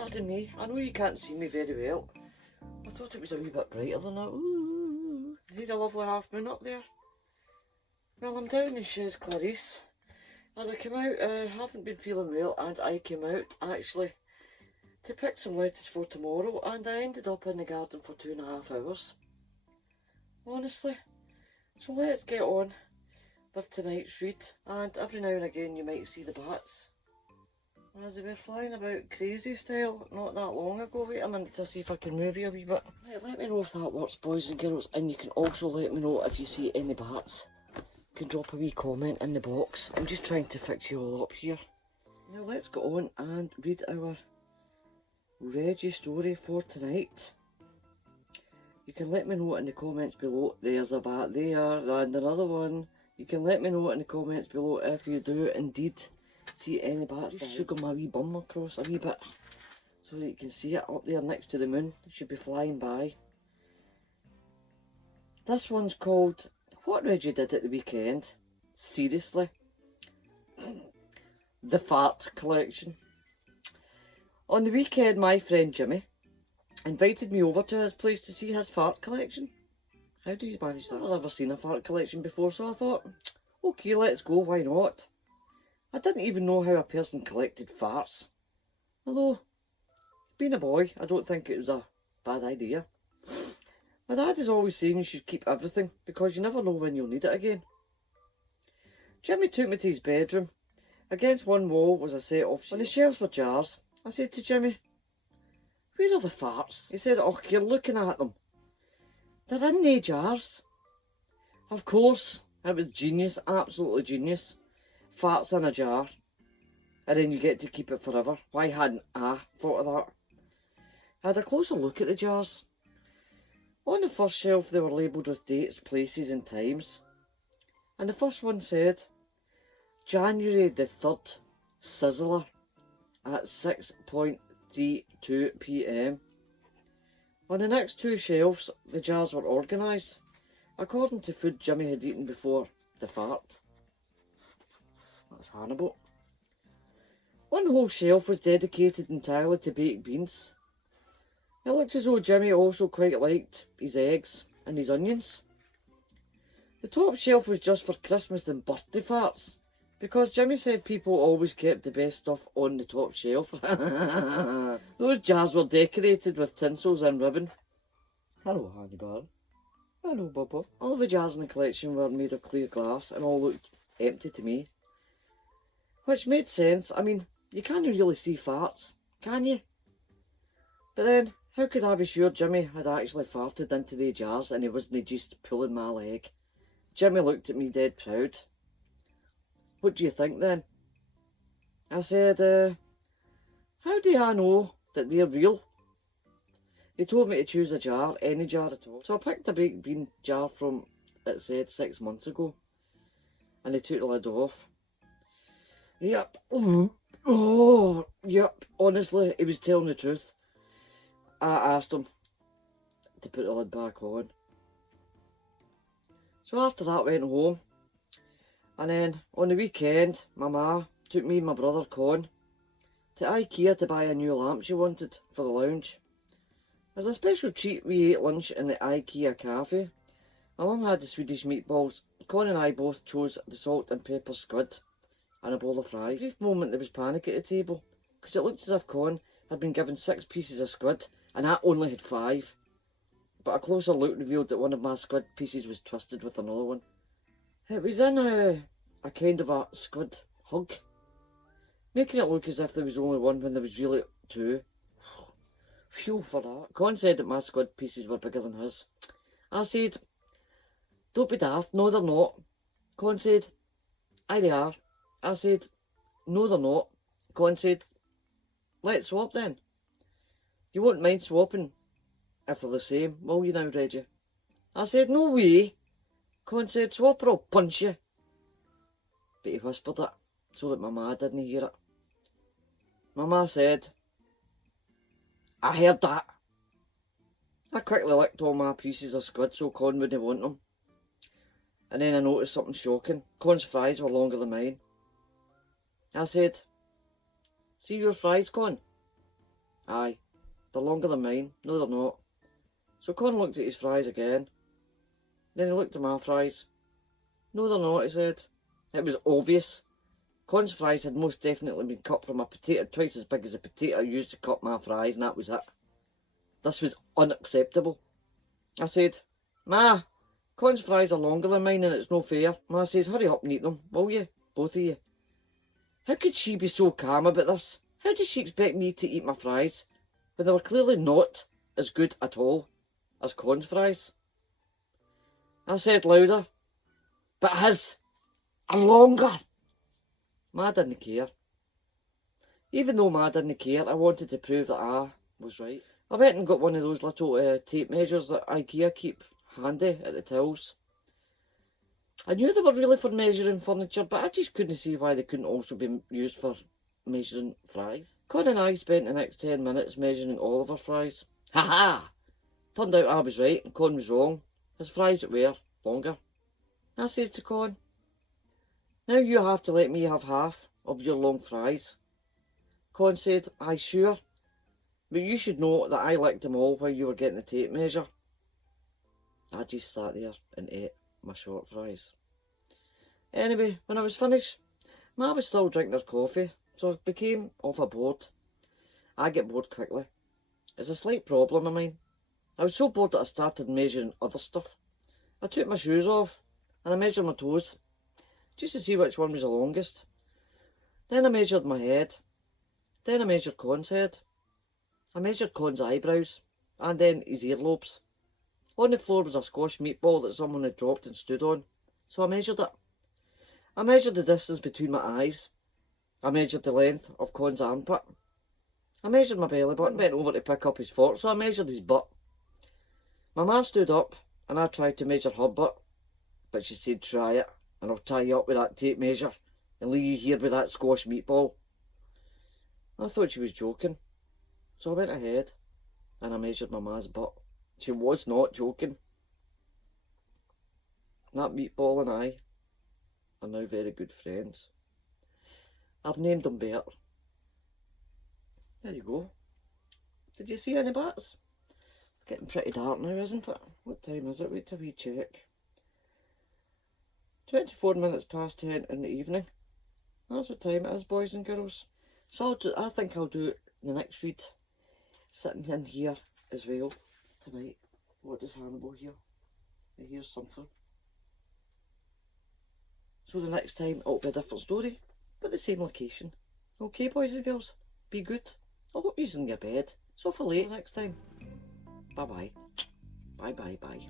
Pardon me, I know you can't see me very well. I thought it was a wee bit brighter than that. Ooh, you need a lovely half moon up there. Well, I'm down in Chez Clarice. As I came out, I haven't been feeling well, and I came out actually to pick some lettuce for tomorrow, and I ended up in the garden for 2.5 hours. Honestly. So let's get on with tonight's read, and every now and again you might see the bats as they were flying about crazy style not that long ago. Wait a minute to see if I can move you a wee bit. Right, let me know if that works, boys and girls, and you can also let me know if you see any bats. You can drop a wee comment in the box. I'm just trying to fix you all up here. Now let's go on and read our Reggie story for tonight. You can let me know in the comments below. There's a bat there and another one. You can let me know in the comments below if you do indeed see any bats. Just sugar my wee bum across a wee bit so that you can see it up there next to the moon. It should be flying by. This one's called What Reggie Did at the Weekend. Seriously. The Fart Collection. On the weekend, my friend Jimmy invited me over to his place to see his fart collection. How do you manage that? I've never seen a fart collection before, so I thought, okay, let's go, why not? I didn't even know how a person collected farts. Although, being a boy, I don't think it was a bad idea. My dad is always saying you should keep everything because you never know when you'll need it again. Jimmy took me to his bedroom. Against one wall was a set of shelves. On the shelves were jars. I said to Jimmy, where are the farts? He said, oh, you're looking at them. They're in the jars. Of course, it was genius, absolutely genius. Farts in a jar. And then you get to keep it forever. Why hadn't I thought of that? I had a closer look at the jars. On the first shelf they were labelled with dates, places and times. And the first one said, January the 3rd, Sizzler, at 6:32 p.m. On the next two shelves, the jars were organised according to food Jimmy had eaten before the fart. That's Hannibal. One whole shelf was dedicated entirely to baked beans. It looked as though Jimmy also quite liked his eggs and his onions. The top shelf was just for Christmas and birthday farts, because Jimmy said people always kept the best stuff on the top shelf. Those jars were decorated with tinsels and ribbon. Hello, Hannibal. Hello, Bubba. All the jars in the collection were made of clear glass and all looked empty to me. Which made sense. I mean, you can't really see farts, can you? But then, how could I be sure Jimmy had actually farted into the jars and he wasn't just pulling my leg? Jimmy looked at me dead proud. What do you think then? I said, how do I know that they're real? He told me to choose a jar, any jar at all. So I picked a baked bean jar from, it said, 6 months ago. And he took the lid off. Yep. Oh, yep. Honestly, he was telling the truth. I asked him to put the lid back on. So after that, I went home. And then on the weekend, my ma took me and my brother Con to IKEA to buy a new lamp she wanted for the lounge. As a special treat, we ate lunch in the IKEA cafe. My mum had the Swedish meatballs. Con and I both chose the salt and pepper squid and a bowl of fries. For a brief moment there was panic at the table, because it looked as if Con had been given 6 pieces of squid and I only had 5. But a closer look revealed that one of my squid pieces was twisted with another one. It was in a kind of a squid hug, making it look as if there was only one when there was really 2. Phew for that. Con said that my squid pieces were bigger than his. I said, don't be daft, no they're not. Con said, aye they are. I said, no they're not. Con said, let's swap then. You won't mind swapping if they're the same, will you now, Reggie? I said, no way. Con said, swap or I'll punch you. But he whispered it so that my ma didn't hear it. My ma said, I heard that. I quickly licked all my pieces of squid so Con wouldn't want them. And then I noticed something shocking. Con's fries were longer than mine. I said, see your fries, Con? Aye, they're longer than mine. No, they're not. So Con looked at his fries again. Then he looked at my fries. No, they're not, he said. It was obvious. Con's fries had most definitely been cut from a potato twice as big as the potato I used to cut my fries, and that was it. This was unacceptable. I said, Ma, Con's fries are longer than mine and it's no fair. Ma says, hurry up and eat them, will you? Both of you. How could she be so calm about this? How does she expect me to eat my fries when they were clearly not as good at all as Con's fries? I said louder, but his are longer. Ma didn't care. Even though Ma didn't care, I wanted to prove that I was right. I went and got one of those little tape measures that IKEA keep handy at the tills. I knew they were really for measuring furniture, but I just couldn't see why they couldn't also be used for measuring fries. Con and I spent the next 10 minutes measuring all of our fries. Ha ha! Turned out I was right and Con was wrong. His fries were longer. I says to Con, now you have to let me have half of your long fries. Con said, aye sure, but you should know that I licked them all while you were getting the tape measure. I just sat there and ate my short fries. Anyway, when I was finished, Ma was still drinking her coffee, so I became off a board. I get bored quickly. It's a slight problem of mine. I was so bored that I started measuring other stuff. I took my shoes off and I measured my toes, just to see which one was the longest. Then I measured my head. Then I measured Con's head. I measured Con's eyebrows, and then his earlobes. On the floor was a squash meatball that someone had dropped and stood on, so I measured it. I measured the distance between my eyes. I measured the length of Con's armpit. I measured my belly button, bent over to pick up his fork, so I measured his butt. My ma stood up, and I tried to measure her butt, but she said, try it, and I'll tie you up with that tape measure, and leave you here with that squash meatball. I thought she was joking, so I went ahead, and I measured my ma's butt. She was not joking. That meatball and I are now very good friends. I've named him Bert. There you go. Did you see any bats? It's getting pretty dark now, isn't it? What time is it? Wait till we check. 24 minutes past 10 in the evening. That's what time it is, boys and girls. So I think I'll do the next read sitting in here as well tonight. What does Hannibal hear? He hears something. So the next time it'll be a different story, but the same location. Okay, boys and girls, be good. I hope you're in your bed. So for late next time. Bye bye. Bye bye bye.